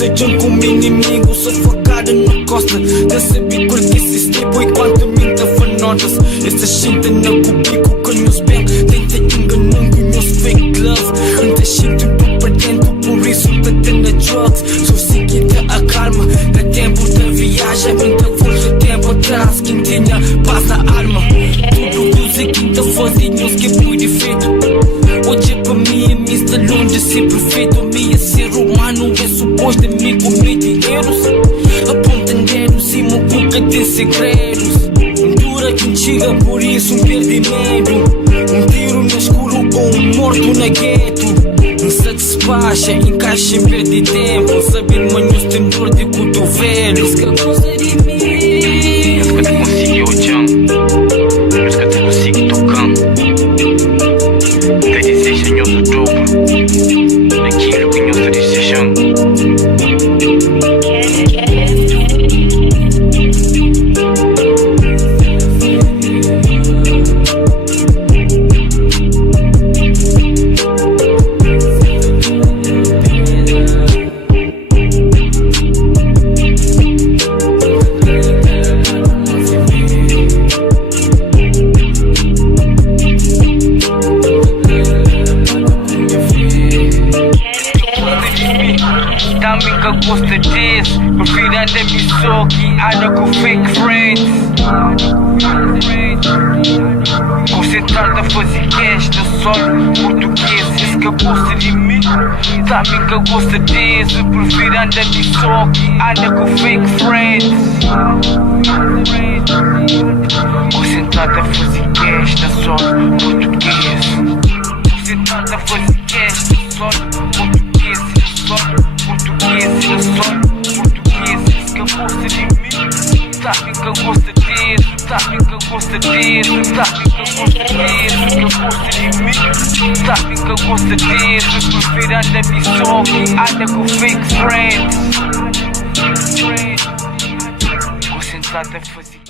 sejam como inimigo, sou facada na costa. De saber qual que esse tipo e quanto minta fanotas. Essa gente na cubico conheço bem, tenta enganar conheço fake love. Anda shit para dentro, por isso tá tendo drugs. Sou seguida a calma, dá tempo da viagem, muita força tempo atrás. Quem tinha paz na arma, tudo que quem tá fazendo que é muito defeito. Hoje para mim é mista longe de ser perfeito. Me é ser humano, é suposto me comer dinheiros. Apontam dedos e meu cuca tem segredos. Dura quem chega, por isso perde medo. Tiro no escuro ou morto na gueto. Se despacha, encaixa e perde tempo. Saber manhos tem dor de cotovelos. Que abusa de mim. Eu nunca te consegui o chão. Eu nunca te consegui tocando. Te desejando o dobro daquilo que eu estou desejando. Também que gosta disso, prefiro andar só que anda com fake friends. Concentrado a fazer questa solo português, esse que gosta de mim. Também que gosta disso, prefiro andar só que anda com fake friends. Concentrado a fazer questa solo português. Concentrado a fazer questa solo português, solo. Português, que eu gosto de mim. Sabe que eu gosto disso, sabe que eu gosto disso, sabe que eu gosto disso, que eu gosto de mim. Sabe que eu gosto disso, prefiro andar só que anda com fake friends. Concentrado a fazer